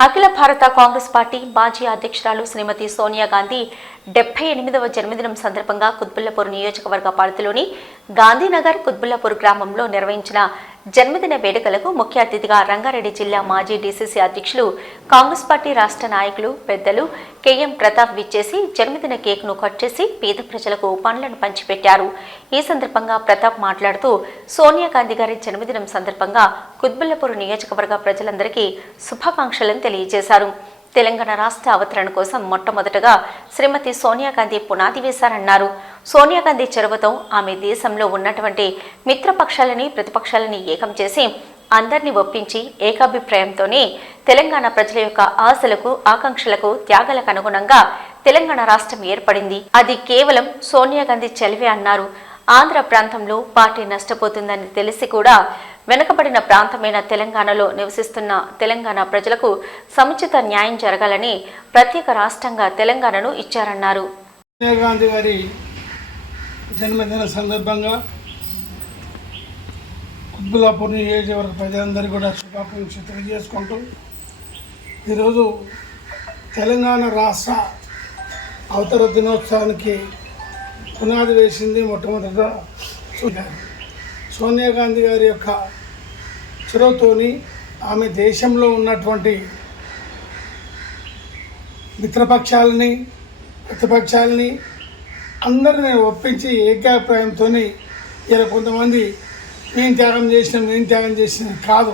అఖిల భారత కాంగ్రెస్ పార్టీ మాజీ అధ్యక్షురాలు శ్రీమతి సోనియా గాంధీ డెబ్బై ఎనిమిదవ జన్మదినం సందర్భంగా కుత్బుల్లాపూర్ నియోజకవర్గ పరిధిలోని గాంధీనగర్ కుత్బుల్లాపూర్ గ్రామంలో నిర్వహించిన జన్మదిన వేడుకలకు ముఖ్య అతిథిగా రంగారెడ్డి జిల్లా మాజీ డీసీసీ అధ్యక్షులు కాంగ్రెస్ పార్టీ రాష్ట్ర నాయకులు పెద్దలు కెఎం ప్రతాప్ విచ్చేసి జన్మదిన కేక్ను కట్ చేసి పేద ప్రజలకు పండ్లను పంచిపెట్టారు. ఈ సందర్భంగా ప్రతాప్ మాట్లాడుతూ సోనియా గాంధీ గారి జన్మదినం సందర్భంగా కుత్బుల్లాపూర్ నియోజకవర్గ ప్రజలందరికీ శుభాకాంక్షలను తెలియజేశారు. తెలంగాణ రాష్ట్ర అవతరణ కోసం మొట్టమొదటగా శ్రీమతి సోనియా గాంధీ పునాది వేశారన్నారు. సోనియా గాంధీ చొరవతో ఆమె దేశంలో ఉన్నటువంటి మిత్రపక్షాలని ప్రతిపక్షాలని ఏకం చేసి అందరినీ ఒప్పించి ఏకాభిప్రాయంతోనే తెలంగాణ ప్రజల యొక్క ఆశలకు ఆకాంక్షలకు త్యాగాలకు అనుగుణంగా తెలంగాణ రాష్ట్రం ఏర్పడింది. అది కేవలం సోనియా గాంధీ చెలివే అన్నారు. ఆంధ్ర ప్రాంతంలో పార్టీ నష్టపోతుందని తెలిసి కూడా వెనుకబడిన ప్రాంతమైన తెలంగాణలో నివసిస్తున్న తెలంగాణ ప్రజలకు సముచిత న్యాయం జరగాలని ప్రత్యేక రాష్ట్రంగా తెలంగాణను ఇచ్చారన్నారు. సోనియా గాంధీ గారి జన్మదిన సందర్భంగా కుత్బుల్లాపూర్ నియోజకవర్గ ప్రజలందరికీ కూడా శుభాకాంక్షలు తెలియజేసుకుంటూ ఈరోజు తెలంగాణ రాష్ట్ర అవతర దినోత్సవానికి పునాది వేసింది మొట్టమొదటిగా సోనియా సోనియా గాంధీ గారి యొక్క చొరవతోని ఆమె దేశంలో ఉన్నటువంటి మిత్రపక్షాలని ప్రతిపక్షాలని అందరిని ఒప్పించి ఏకాభిప్రాయంతో ఇలా కొంతమంది నేను త్యాగం చేసినాం నేను త్యాగం చేసిన కాదు.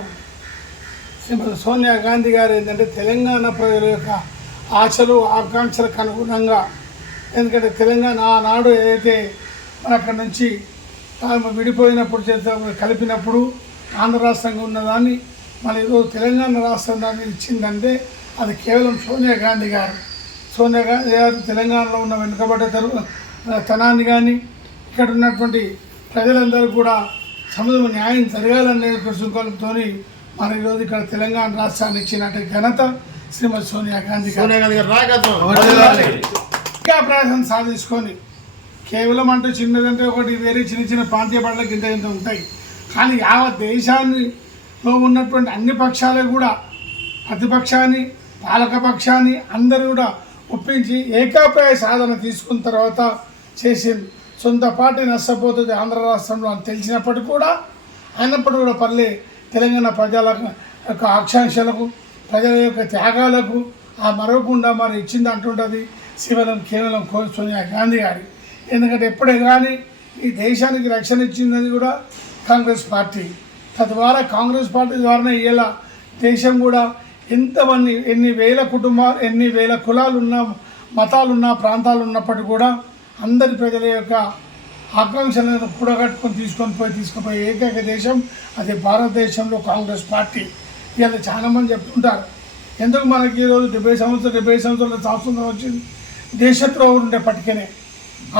శ్రీమతి సోనియా గాంధీ గారు ఏంటంటే తెలంగాణ ప్రజల యొక్క ఆశలు ఆకాంక్షలకు అనుగుణంగా ఎందుకంటే తెలంగాణ ఆనాడు ఏదైతే మన అక్కడి నుంచి తాము విడిపోయినప్పుడు చేత కలిపినప్పుడు ఆంధ్ర రాష్ట్రంగా ఉన్నదాన్ని మన ఏదో తెలంగాణ రాష్ట్రం దాన్ని ఇచ్చిందంటే అది కేవలం సోనియా గాంధీ గారు. సోనియా గాంధీ గారు తెలంగాణలో ఉన్న వెనుకబడ్డ తరు తనాన్ని కానీ ఇక్కడ ఉన్నటువంటి ప్రజలందరూ కూడా సముద్రం న్యాయం జరగాలనే కృషితో మన ఈరోజు ఇక్కడ తెలంగాణ రాష్ట్రాన్ని ఇచ్చినట్టు ఘనత శ్రీమతి సోనియా గాంధీ ఇంకా ప్రయాసం సాధించుకొని కేవలం అంటూ చిన్నదంటే ఒకటి వేరే చిన్న చిన్న ప్రాంతీయ పడలకు ఇంత ఇంత ఉంటాయి. కానీ యావత్ దేశాన్నిలో ఉన్నటువంటి అన్ని పక్షాలు కూడా ప్రతిపక్షాన్ని పాలకపక్షాన్ని అందరూ కూడా ఒప్పించి ఏకాప్రాయ సాధన తీసుకున్న తర్వాత చేసింది. సొంత పార్టీ నష్టపోతుంది ఆంధ్ర రాష్ట్రంలో అని తెలిసినప్పటికీ కూడా అయినప్పటికీ కూడా పర్లే తెలంగాణ ప్రజల యొక్క ఆకాంక్షలకు ప్రజల యొక్క త్యాగాలకు ఆ మరవకుండా మరి ఇచ్చింది అంటుంటుంది శివలం కేవలం కో సోనియా గాంధీ గారి. ఎందుకంటే ఎప్పుడే కానీ ఈ దేశానికి రక్షణ ఇచ్చిందని కూడా కాంగ్రెస్ పార్టీ. తద్వారా కాంగ్రెస్ పార్టీ ద్వారానే ఇలా దేశం కూడా ఎంతమంది ఎన్ని వేల కుటుంబాలు ఎన్ని వేల కులాలు ఉన్నా మతాలున్నా ప్రాంతాలు ఉన్నప్పటికీ కూడా అందరి ప్రజల యొక్క ఆకాంక్షలను కూడగట్టుకొని తీసుకొని పోయి తీసుకుపోయే ఏకైక దేశం అది భారతదేశంలో కాంగ్రెస్ పార్టీ. ఇలా చాలామంది చెప్తుంటారు. ఎందుకు మనకి ఈరోజు డెబ్బై సంవత్సరాలు డెబ్బై సంవత్సరాల స్వాతంత్రం వచ్చింది? దేశత్రో ఉండేప్పటికనే.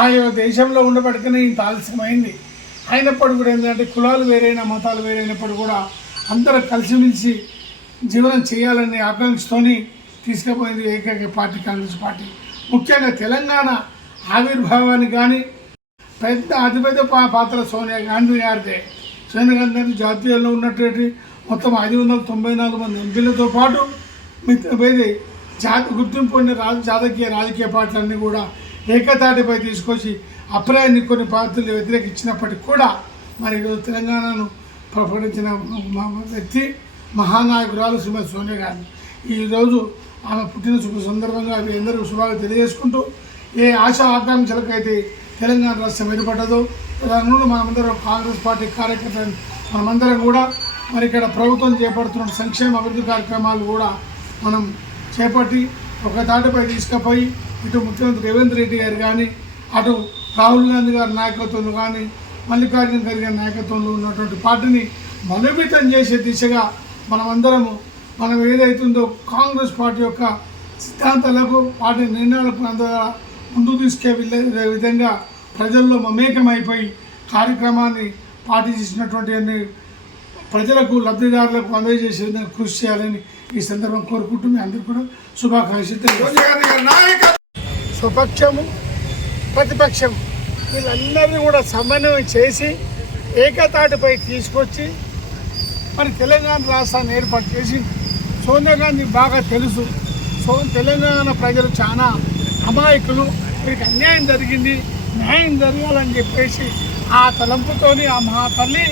ఆ యొక్క దేశంలో ఉండేప్పటికనే ఇంత ఆలస్యమైంది. అయినప్పటికీ కూడా ఏంటంటే కులాలు వేరైన మతాలు వేరైనప్పుడు కూడా అందరూ కలిసిమెలిసి జీవనం చేయాలనే ఆకాంక్షతోని తీసుకుపోయింది ఏకైక పార్టీ కాంగ్రెస్ పార్టీ. ముఖ్యంగా తెలంగాణ ఆవిర్భావానికి కానీ పెద్ద అతిపెద్ద పా- పాత్ర సోనియా గాంధీ గారిదే. సోనియా గాంధీ గారి జాతీయంలో ఉన్నటువంటి మొత్తం ఐదు వందల తొంభై నాలుగు మంది ఎంపీలతో పాటు మిగతా జాతి గుర్తింపు పొందిన రాజ జాతకీయ రాజకీయ పార్టీలన్నీ కూడా ఏకతాటిపై తీసుకొచ్చి అప్రాయాన్ని కొన్ని పార్టీలు వ్యతిరేకించినప్పటికీ కూడా మరి ఈరోజు తెలంగాణను ప్రకటించిన మ- వ్యక్తి మహానాయకురాలు శ్రీమతి సోనియా గాంధీ. ఈరోజు ఆమె పుట్టిన శుభ సందర్భంగా అవి అందరూ శుభాలు తెలియజేసుకుంటూ ఏ ఆశ ఆకాంక్షలకైతే తెలంగాణ రాష్ట్రం ఏర్పడ్డదో తదనుగుణంగా మనమందరం కాంగ్రెస్ పార్టీ కార్యకర్తలు మనమందరం కూడా మరి ఇక్కడ ప్రభుత్వం చేపడుతున్న సంక్షేమ అభివృద్ధి కార్యక్రమాలు కూడా మనం చేపట్టి ఒక తాటిపై తీసుకుపోయి ఇటు ముఖ్యమంత్రి రేవంత్ రెడ్డి గారు కానీ అటు రాహుల్ గాంధీ గారి నాయకత్వంలో కానీ మల్లికార్జున ఖర్గే గారి నాయకత్వంలో ఉన్నటువంటి పార్టీని బలోపేతం చేసే దిశగా మనమందరము మనం ఏదైతుందో కాంగ్రెస్ పార్టీ యొక్క సిద్ధాంతాలకు పార్టీ నిర్ణయాలకు అందరూ ముందుకు తీసుకెళ్ళే విధంగా ప్రజల్లో మమేకమైపోయి కార్యక్రమాన్ని పార్టీ చేసినటువంటి అన్ని ప్రజలకు లబ్ధిదారులకు అందజేసే విధంగా కృషి చేయాలని ఈ సందర్భం కోరుకుంటూ మీ అందరికీ కూడా శుభాకాంక్షలు స్వపక్షము ప్రతిపక్షం వీళ్ళందరినీ కూడా సమన్వయం చేసి ఏకతాటిపై తీసుకొచ్చి మరి తెలంగాణ రాష్ట్రాన్ని ఏర్పాటు చేసి సోనియా గాంధీ బాగా తెలుసు. సో తెలంగాణ ప్రజలు చాలా అమాయకులు. వీరికి అన్యాయం జరిగింది న్యాయం జరగాలని చెప్పేసి ఆ తలంపుతోని ఆ మహా తల్లి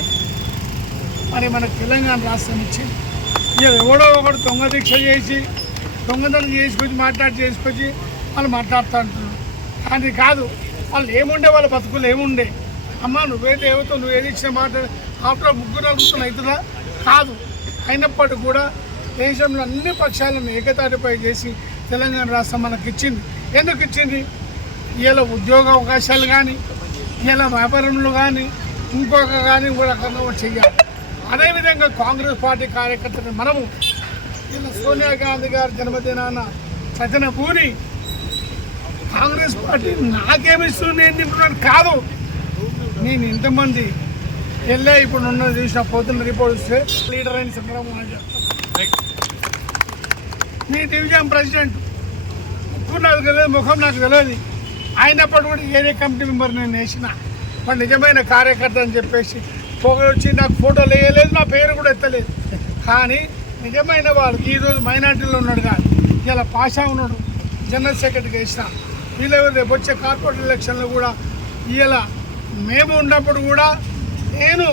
మరి మన తెలంగాణ రాష్ట్రం ఇచ్చింది. ఇక ఎవడో ఒకడు దొంగ దీక్ష చేసి దొంగతనం చేసుకొచ్చి మాట్లాడి చేసుకొచ్చి వాళ్ళు మాట్లాడుతూ అంటున్నారు. కానీ కాదు వాళ్ళు ఏముండే వాళ్ళ బతుకులు ఏముండే? అమ్మ నువ్వేది ఏమవుతావు నువ్వు ఏది ఇచ్చిన మాట ఆఫ్టర్ ముగ్గురు నలుగురు అవుతుందా కాదు. అయినప్పటికీ కూడా దేశంలో అన్ని పక్షాలను ఏకతాటిపై చేసి తెలంగాణ రాష్ట్రం మనకి ఇచ్చింది ఎందుకు ఇచ్చింది ఇలా ఉద్యోగ అవకాశాలు కానీ ఇలా వ్యాపారంలో కానీ ఇంకొక కానీ కూడా రకంగా చెయ్యాలి. అదేవిధంగా కాంగ్రెస్ పార్టీ కార్యకర్తలు మనము ఇలా సోనియా గాంధీ గారి జన్మదినాన సజన పూరి కాంగ్రెస్ పార్టీ నాకేమిస్తుంది నేను తింటున్నాను కాదు. నేను ఇంతమంది వెళ్ళా ఇప్పుడు ఉన్న చూసిన పోతున్న రిపోర్ట్ వస్తే లీడర్ అయిన సంక్రమణ అని డివిజన్ ప్రెసిడెంట్. ముక్కు నాకు తెలియదు ముఖం నాకు తెలియదు. అయినప్పుడు కూడా ఏరియా కమిటీ మెంబర్ నేను వేసిన వాడు నిజమైన కార్యకర్త అని చెప్పేసి పొగొచ్చి నాకు ఫోటోలు వేయలేదు నా పేరు కూడా ఎత్తలేదు. కానీ నిజమైన వాడు ఈరోజు మైనార్టీలో ఉన్నాడు కానీ ఇలా పాషా ఉన్నాడు జనరల్ సెక్రటరీకి వేసిన. వీళ్ళెవరు రేపు వచ్చే కార్పొరేట్ ఎలక్షన్లో కూడా ఇలా మేము ఉన్నప్పుడు కూడా నేను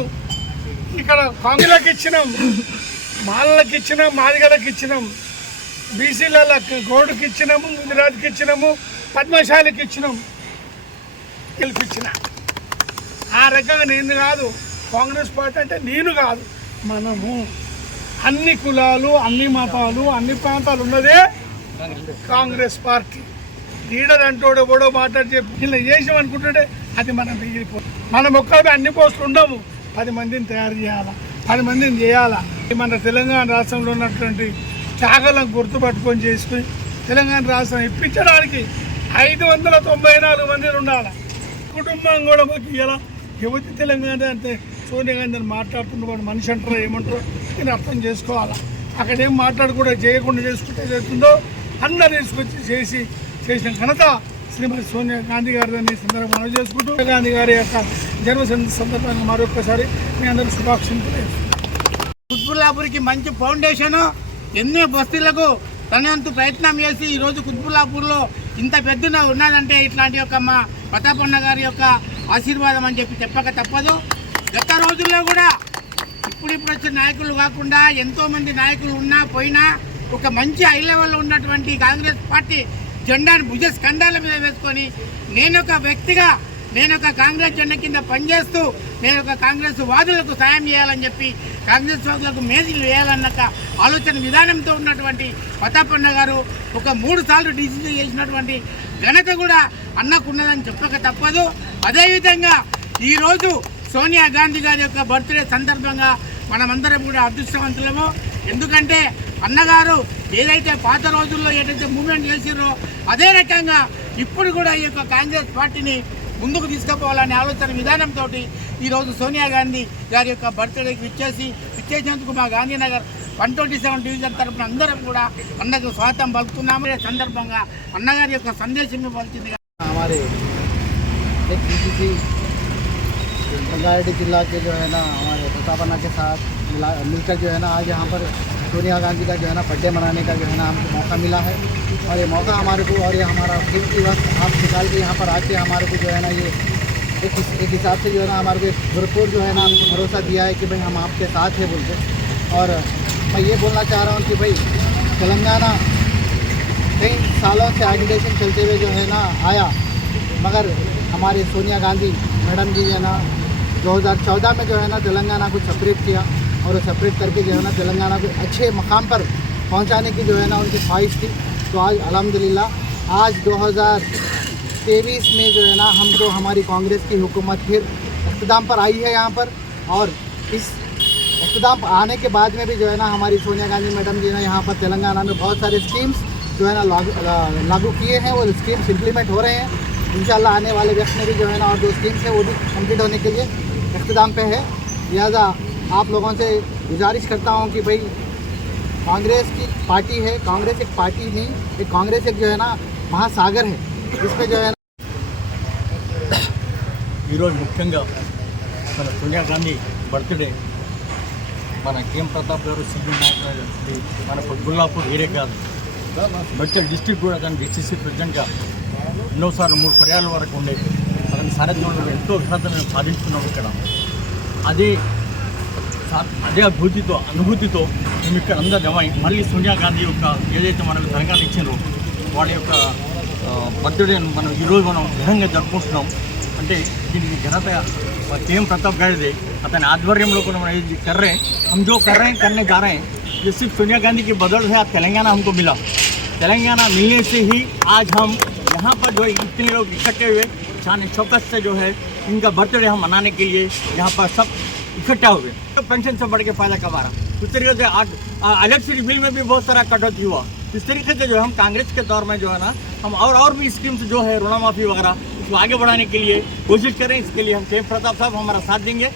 ఇక్కడ కాంగ్రెస్కి ఇచ్చినాం మాలలకు ఇచ్చినాం మాదిగలకు ఇచ్చినాం బీసీలకు గోడుకి ఇచ్చినాము గుజరాత్కి ఇచ్చినాము పద్మశాలికి ఇచ్చినాం. గెలిపించిన. ఆ రకంగా నేను కాదు కాంగ్రెస్ పార్టీ అంటే నేను కాదు మనము. అన్ని కులాలు అన్ని మతాలు అన్ని ప్రాంతాలు ఉన్నదే కాంగ్రెస్ పార్టీ. లీడర్ అంటోడు ఎవడో మాట్లాడి చెప్పి ఇలా చేసాం అనుకుంటుంటే అది మనం మిగిలిపోతుంది మనం ఒక్కరి అన్ని పోస్టులు ఉండము. పది మందిని తయారు చేయాలా? పది మందిని చేయాలా? మన తెలంగాణ రాష్ట్రంలో ఉన్నటువంటి త్యాగాలను గుర్తుపట్టుకొని చేసుకుని తెలంగాణ రాష్ట్రం ఇప్పించడానికి ఐదు వందల తొంభై నాలుగు మంది ఉండాలి? కుటుంబం కూడా మాకు ఇలా యువతి తెలంగాణ అంటే సోనియా గాంధీ అని మాట్లాడుతున్న మనిషి అంటారో ఏమంటారో నేను అర్థం చేసుకోవాలా? అక్కడ ఏం చేయకుండా చేసుకుంటే చేస్తుందో అందరు తీసుకొచ్చి చేసి చేసిన ఘనత శ్రీమతి సోనియా గాంధీ గారిని సందర్భంగా మనం చేసుకుంటూ గాంధీ గారి యొక్క జన్మ సందర్భంగా మరొకసారి మీ అందరూ శుభాకాంక్షలు తెలియజేస్తున్నాను. కుత్బుల్లాపూర్కి మంచి ఫౌండేషను ఎన్నో బస్తీలకు తనంతు ప్రయత్నం చేసి ఈరోజు కుత్బుల్లాపూర్లో ఇంత పెద్దన ఉన్నదంటే ఇట్లాంటి యొక్క మా ప్రతాపన్న గారి యొక్క ఆశీర్వాదం అని చెప్పి చెప్పక తప్పదు. గత రోజుల్లో కూడా ఇప్పుడిప్పుడు వచ్చిన నాయకులు కాకుండా ఎంతోమంది నాయకులు ఉన్నా పోయినా ఒక మంచి హై లెవెల్లో ఉన్నటువంటి కాంగ్రెస్ పార్టీ జెండాను భుజ స్కండాల మీద వేసుకొని నేను ఒక వ్యక్తిగా నేను ఒక కాంగ్రెస్ జెండా కింద పనిచేస్తూ నేను ఒక కాంగ్రెస్ వాదులకు సాయం చేయాలని చెప్పి కాంగ్రెస్ వాదులకు మేజీలు వేయాలన్న ఆలోచన విధానంతో ఉన్నటువంటి ప్రతాపన్న గారు ఒక మూడు సార్లు డిసిజన్ చేసినటువంటి ఘనత కూడా అన్నకున్నదని చెప్పక తప్పదు. అదేవిధంగా ఈరోజు సోనియా గాంధీ గారి యొక్క బర్త్డే సందర్భంగా మనమందరం కూడా అదృష్టవంతులము. ఎందుకంటే అన్నగారు ఏదైతే పాత రోజుల్లో ఏదైతే మూవ్మెంట్ చేసిరో అదే రకంగా ఇప్పుడు కూడా ఈ యొక్క కాంగ్రెస్ పార్టీని ముందుకు తీసుకుపోవాలనే ఆలోచన విధానంతో ఈరోజు సోనియా గాంధీ గారి యొక్క బర్త్డేకి విచ్చేసి విచ్చేసినందుకు మా Gandhinagar one twenty seven division తరఫున అందరం కూడా అన్నకు స్వాగతం పలుకుతున్నాము ఈ సందర్భంగా అన్నగారి యొక్క సందేశం ఇవ్వాల్సిందిగా हमारे एक बीसीसी रंगारेड्डी जिला के जो है ना हमारे प्रतापन्ना के साथ मिला मिलकर जो है ना आज यहाँ पर सोनिया गांधी का जो है ना बर्थडे मनाने का जो है ना हमको मौका मिला है। और ये मौका हमारे को और ये हमारा कीमती वक्त आप निकाल के यहाँ पर आके हमारे को जो है ना ये एक एक हिसाब से जो है ना हमारे को एक भरपूर जो है ना हमको भरोसा दिया है कि भाई हम आपके साथ हैं बोल के और मैं ये बोलना चाह रहा हूँ कि भाई तेलंगाना कई सालों से एजुकेशन चलते हुए जो है ना आया, मगर हमारे सोनिया गांधी मैडम जी जो है ना 2014 में जो है ना तेलंगाना को सेपरेट किया। और सेपरेट करके जो है ना तेलंगाना को अच्छे मकाम पर पहुँचाने की जो है ना उनकी ख्वाहिश थी। तो आज अल्हम्दुलिल्लाह, आज 2023 में जो है ना हम तो हमारी कांग्रेस की हुकूमत फिर इख्तदाम पर आई है यहाँ पर। और इस इख्तदाम आने के बाद में भी जो है ना हमारी सोनिया गांधी मैडम जी ने यहाँ पर तेलंगाना में बहुत सारे स्कीम्स जो है ना लागू लागू किए हैं, वो स्कीम्स इम्प्लीमेंट हो रहे हैं। इंशाल्लाह आने वाले वक्त में भी जो है ना और जो स्कीम्स है, वो भी कंप्लीट होने के लिए इख्तदाम पे है। लिहाजा आप लोगों से गुजारिश करता हूँ कि भाई कांग्रेस की पार्टी है कांग्रेस एक पार्टी नहीं एक कांग्रेस एक जो है ना महासागर है इसमें जो है ना ఈరోజు ముఖ్యంగా మన సోనియా గాంధీ బర్త్డే మన కేఎం ప్రతాప్ గారు సిద్ధు నాయక్ గారు మన గుల్లాపూర్ ఏరియా కాదు బడ్చల్ డిస్టిక్ కూడా తను డిసిసి ప్రెసిడెంట్గా ఎన్నోసార్లు మూడు పర్యాల వరకు ఉండేది అతని సారథ్యంలో ఎంతో ఘనత మేము సాధించుకున్నాం ఇక్కడ అదే సా- అదే అనుభూతితో అనుభూతితో మేము ఇక్కడ అందరూ జమై మళ్ళీ సోనియా గాంధీ యొక్క ఏదైతే మనకు తెలంగాణ ఇచ్చిందో వాళ్ళ యొక్క బర్త్డేను మనం ఈరోజు మనం ఘనంగా జరుపుకుంటున్నాం అంటే దీనికి ఘనత కేఎం ప్రతాప్ గారిది అతని ఆధ్వర్యంలో కూడా మనం ఇది कर रहे हैं हम जो कर रहे हैं करने जा रहे हैं ये सिर्फ सोनिया गांधी की बदौलत है आज तेलंगाना हमको मिला तेलंगाना मिलने से ही आज हम यहाँ पर जो इतने लोग इकट्ठे हुए शान शौकत से जो है इनका बर्थडे हम मनाने के लिए यहाँ पर सब इकट्ठा हुए तो पेंशन से बढ़ के फ़ायदा कमा रहा? उस तरीके से इलेक्ट्रिसिटी बिल में भी बहुत सारा कटौती हुआ। इस तरीके से जो है हम कांग्रेस के दौर में जो है ना, हम और और भी स्कीम्स जो है ऋणा माफ़ी वगैरह उसको आगे बढ़ाने के लिए कोशिश करें। इसके लिए हम सेम प्रताप साहब हमारा साथ देंगे।